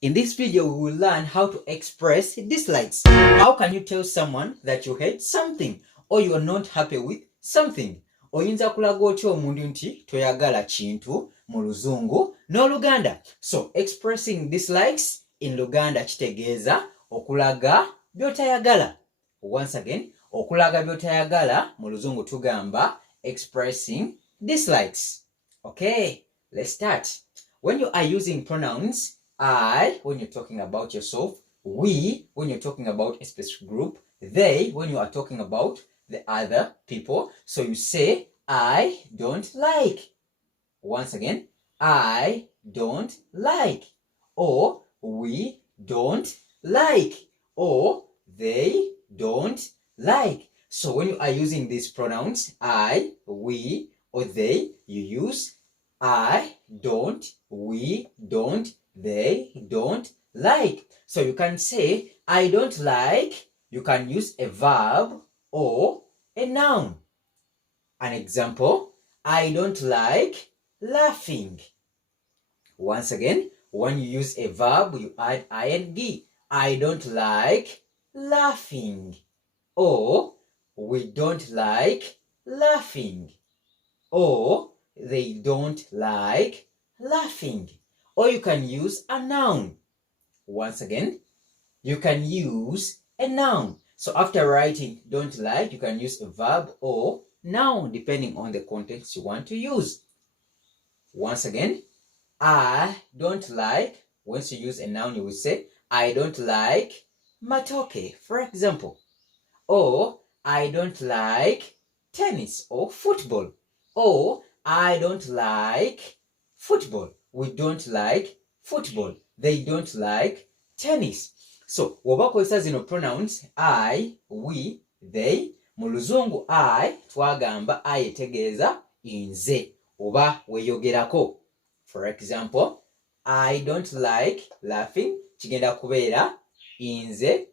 In this video, we will learn how to express dislikes. How can you tell someone that you hate something or you are not happy with something? Oyinza kulaga otya omuntu nti toyagala kintu mu Luzungu n'Oluganda. So, expressing dislikes in Luganda kitegeeza okulaga by'otayagala. Once again, okulaga by'otayagala mu Luzungu tugamba expressing dislikes. Okay, let's start. When you are using pronouns I when you're talking about yourself, we when you're talking about a specific group, they when you are talking about the other people. So you say, I don't like. Once again, I don't like. Or we don't like. Or they don't like. So when you are using these pronouns, I, we, or they, you use I don't, we don't, they don't like. So you can say, I don't like. You can use a verb or a noun. An example, I don't like laughing. Once again, when you use a verb, you add ing. I don't like laughing. Or we don't like laughing. Or they don't like laughing. Or you can use a noun. Once again, you can use a noun. So after writing don't like, you can use a verb or noun depending on the context you want to use. Once again, I don't like, once you use a noun, you will say, I don't like matoke, for example. Or I don't like tennis or football. Or I don't like football. We don't like football. They don't like tennis. So woba kozesa zino pronouns I, we, they, mu Luzungu I twagamba I etegeeza nze oba weeyogerako. For example, I don't like laughing kigenda kubeera nze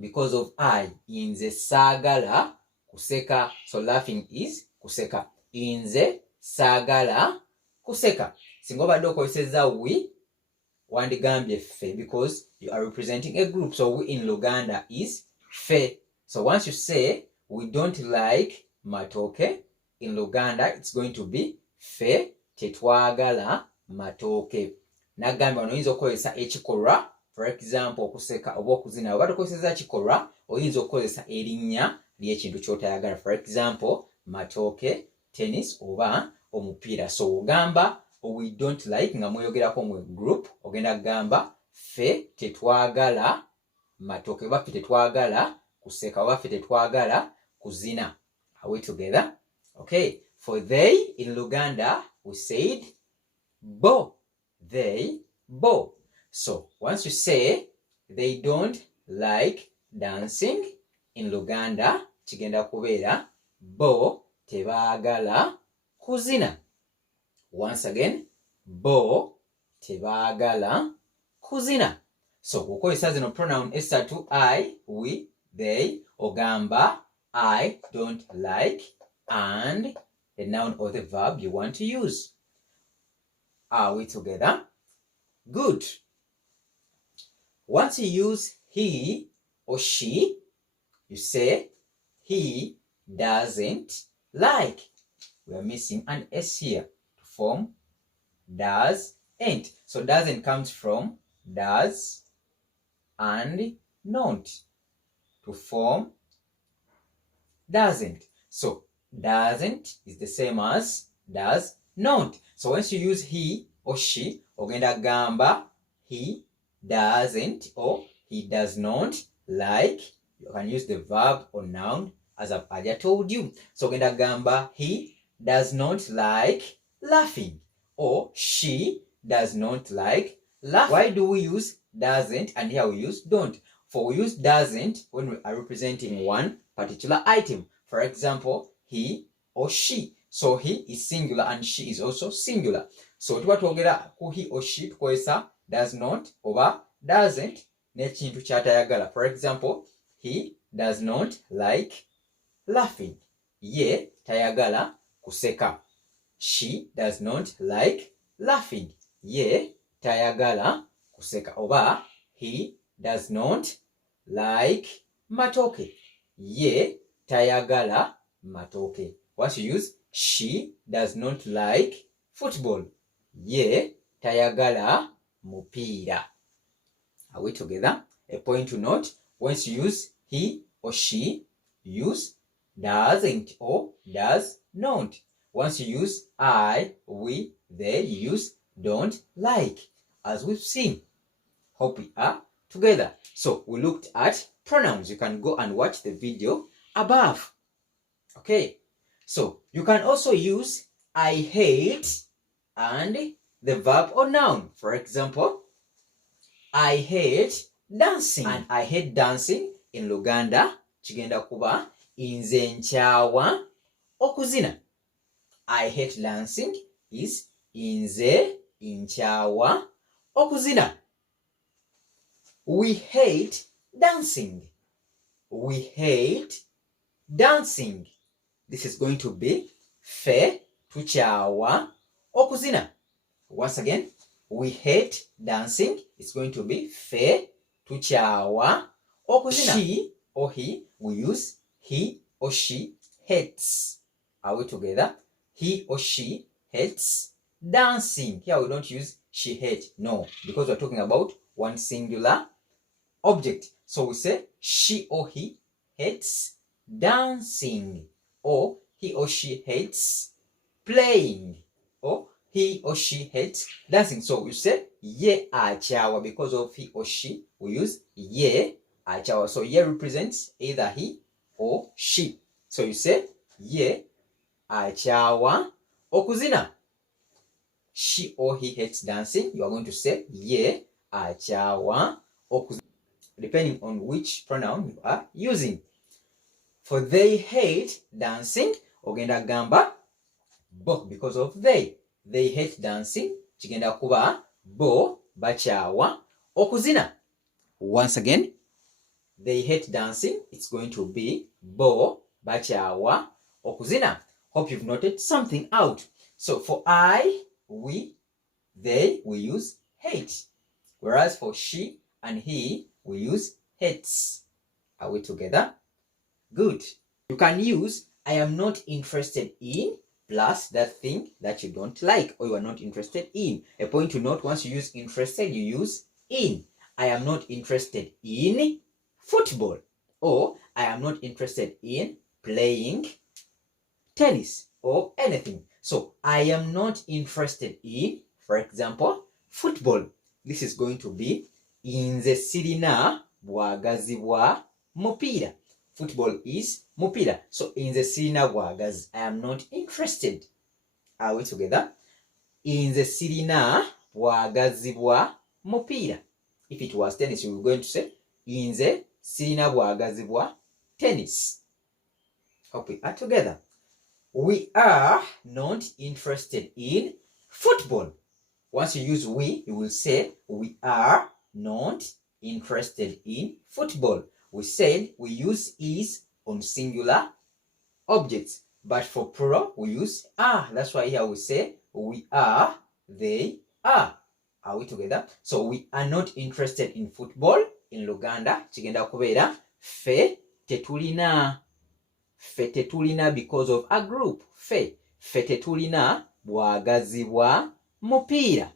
because of I. Nze saagala kuseka. So laughing is kuseka. Nze saagala kuseka. Singa obadde okozesezza we, wandigambye ffe because you are representing a group. So we in Luganda is ffe. So once you say we don't like matoke, in Luganda it's going to be ffe tetwagala matoke. Nagamba oyinza okukozesa ekikolwa, for example okuseka oba okuzina. Oba tokozesa kikolwa, oyinza okukozesa erinnya ly'ekintu ky'otayagala. For example, matoke, tennis oba omupiira. So ogamba we don't like nga mweyogerako mu group, ogenda kugamba ffe tetwagala matoke oba ffe tetwagala kuseka oba ffe tetwagala kuzina. Are we together? Okay, for they in Luganda we said bo. They bo. So once you say they don't like dancing, in Luganda kigenda kubeera bo tebaagala kuzina. Once again, bo tebaagala kuzina. So okozesa zino pronoun esatu I, we, they, ogamba I don't like and the noun or the verb you want to use. Are we together? Good. Once you use he or she, you say he doesn't like. We are missing an S here to form doesn't. So doesn't comes from does and not to form doesn't. So doesn't is the same as does not. So once you use he or she, ogenda gamba he doesn't or he does not like. You can use the verb or noun as I've earlier told you. So ogenda gamba he does not like laughing or she does not like laughing. Why do we use doesn't and here we use don't? For we use doesn't when we are representing one particular item. For example, he or she. So he is singular and she is also singular. So tuba twogera ku he or she tukozesa does not oba doesn't n'ekintu ky'atayagala. For example, he does not like laughing. Ye tayagala kuseka. She does not like laughing. Ye tayagala kuseka. Oba he does not like matoke. Ye tayagala matoke. Once you use she does not like football. Ye tayagala mupiira. Are we together? A point to note, once you use he or she, use doesn't or does not. Once you use I, we, they, you use don't like, as we've seen. Hope we are together. So we looked at pronouns. You can go and watch the video above. Okay, so you can also use I hate and the verb or noun. For example, I hate dancing. And I hate dancing in Luganda kigenda kuba nze nkyawa okuzina. I hate dancing is nze nkyawa okuzina. We hate dancing. We hate dancing. This is going to be ffe tukyawa okuzina. Once again, we hate dancing. It's going to be ffe tukyawa okuzina. She or he, we use he or she hates. Are we together? He or she hates dancing. Here we don't use she hates. No, because we're talking about one singular object. So we say she or he hates dancing, or he or she hates playing, or he or she hates dancing. So we say ye akyawa. Because of he or she, we use ye akyawa. So ye represents either he or she. So you say ye akyawa okuzina. She or he hates dancing. You are going to say ye akyawa okuzina, depending on which pronoun you are using. For they hate dancing, ogenda gamba bo, because of they. They hate dancing, kigenda kuba bo bakyawa okuzina. Once again, they hate dancing, it's going to be bo bakyawa okuzina. Hope you've noted something out. So for I, we, they, we use hate. Whereas for she and he, we use hates. Are we together? Good. You can use I am not interested in plus that thing that you don't like or you are not interested in. A point to note, once you use interested, you use in. I am not interested in football, or I am not interested in playing tennis or anything. So I am not interested in, for example, football. This is going to be nze sirina bwagazi bwa mupiira. Football is mupiira. So nze sirina bwagazi, I am not interested. Are we together? Nze sirina bwagazi bwa mupiira. If it was tennis, we were going to say nze sirina bwagazi bwa tennis. Hope we are together. We are not interested in football. Once you use we, you will say we are not interested in football. We said we use is on singular objects, but for plural we use are. That's why here we say we are, they are. Are we together? So we are not interested in football. In Luganda kigenda kubeera ffe tetulina. Ffe tetulina, because of a group. Ffe tetulina bwagazi bwa mupiira.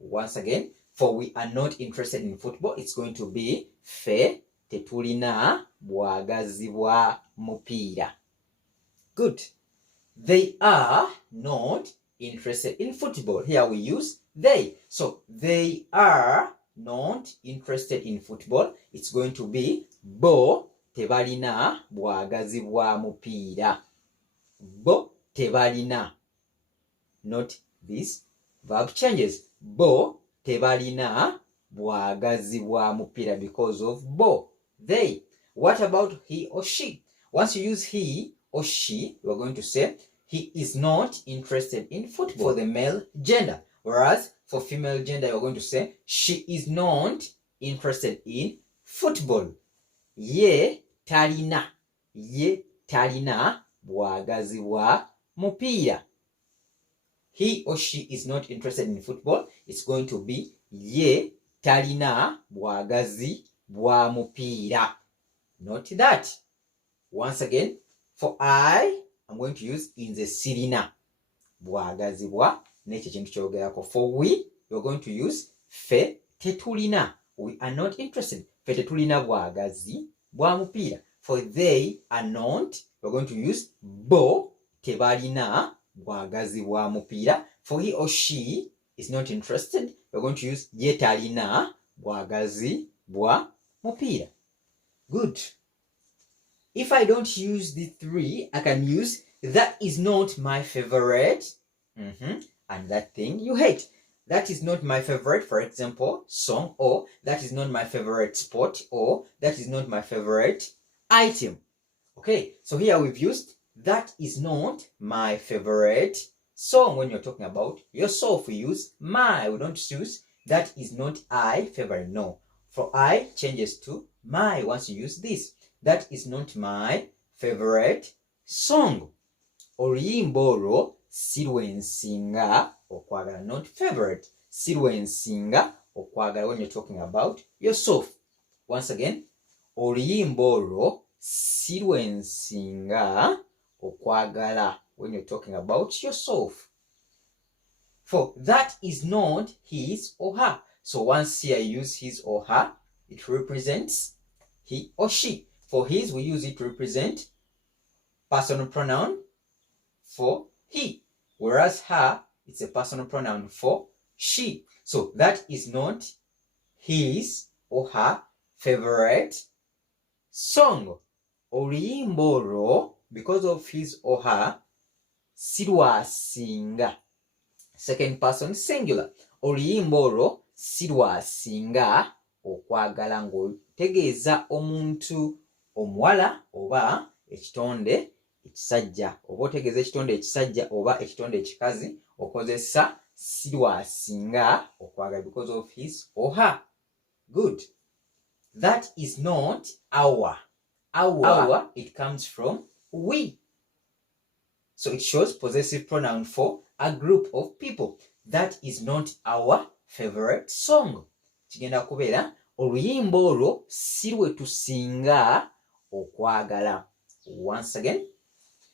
Once again, for we are not interested in football, it's going to be ffe tetulina bwagazi bwa mupiira. Good. They are not interested in football. Here we use they. So they are not interested in football. It's going to be bo tebalina bwagazi bwa mupiira. Bo tebalina. Note this verb changes. Bo tebalina bwagazi bwa mupiira, because of bo, they. What about he or she? Once you use he or she, you are going to say he is not interested in football for the male gender. Whereas for female gender, you are going to say she is not interested in football. Ye talina. Ye talina bwagazi bwa mupiira. He or she is not interested in football. It's going to be ye talina bwagazi bwa mupiira. Note that. Once again, for I, I'm going to use inze sirina bwagazi bwa n'ekyo kintu kyogerako. For we, you're going to use fe tetulina. We are not interested. Fe tetulina bwagazi bwa mupiira. For they are not, we're going to use bo tebalina bwagazi bwa mupiira. For he or she is not interested, we're going to use ye talina bwagazi bwa mupiira. Good. If I don't use the three, I can use that is not my favorite, and that thing you hate. That is not my favorite, for example, song, or that is not my favorite sport, or that is not my favorite item. Okay, so here we've used that is not my favorite song. When you're talking about yourself, we use my. We don't use that is not I favorite. No. For I changes to my once you use this. That is not my favorite song. Oluyimba olwo si lwensinga okwagala. Not favorite. Si lwensinga okwagala when you're talking about yourself. Once again, oluyimba olwo si lwensinga okwagala when you're talking about yourself. For that is not his or her. So once here you use his or her, it represents he or she. For his, we use it to represent personal pronoun for he. Whereas her, it's a personal pronoun for she. So that is not his or her favorite song. Oluyimba olwo, because of his or her, si lwasinga. Second person singular. Oluyimba olwo si lwasinga okwagala, ng'otegeeza omuntu omuwala oba ekitonde ekisajja, oba otegeeza ekitonde ekisajja oba ekitonde ekikazi, okozesa si lwasinga okwagala because of his or her. Good. That is not our. Our, it comes from we. So it shows possessive pronoun for a group of people. That is not our favorite song. Kigenda kubeera oluyimba olwo si lwe tusinga okwagala. Once again,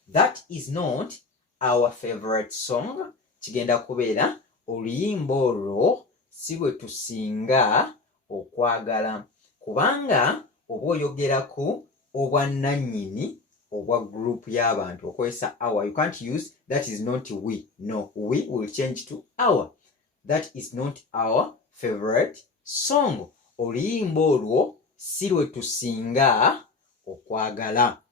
that is not our favorite song. Kigenda kubeera oluyimba olwo si lwe tusinga okwagala. Kubanga oba oyogera ku obwannannyini obwa group y'abantu okozesa our. You can't use that is not we. No, we will change to our. That is not our favorite song. Oluyimba olwo si lwe tusinga okwagala.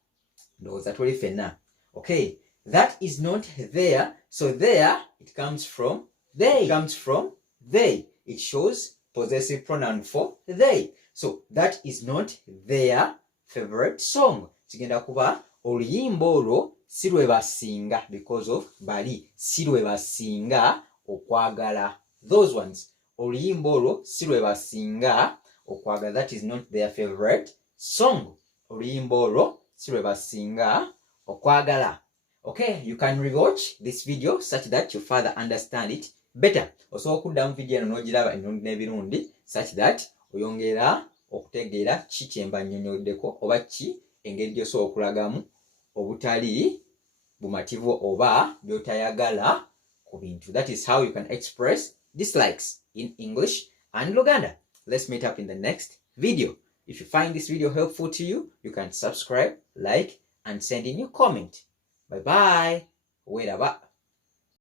Ndowooza tuli ffenna. Okay, that is not there. So there, it comes from they. It comes from they. It shows possessive pronoun for they. So that is not their favorite song. Kigenda kuba oluyimba olwo si lwe basinga because of bali. Si lwe basinga okwagala. Those ones. Oluyimba olwo si lwe basinga okwagala. That is not their favorite song. Oluyimba olwo si lwe basinga okwagala. Okay, you can rewatch this video such that you further understand it better. Osobola okuddamu video eno n'ogiraba emirundi n'ebirundi such that oyongera okutegeera ki kye mba nnyonnyoddeko oba ki engeri gy'osobola okulagamu obutali bumativu oba by'otayagala ku bintu. That is how you can express dislikes in English and Luganda. Let's meet up in the next video. If you find this video helpful to you, you can subscribe, like, and send in your comment. Bye bye. Weraba.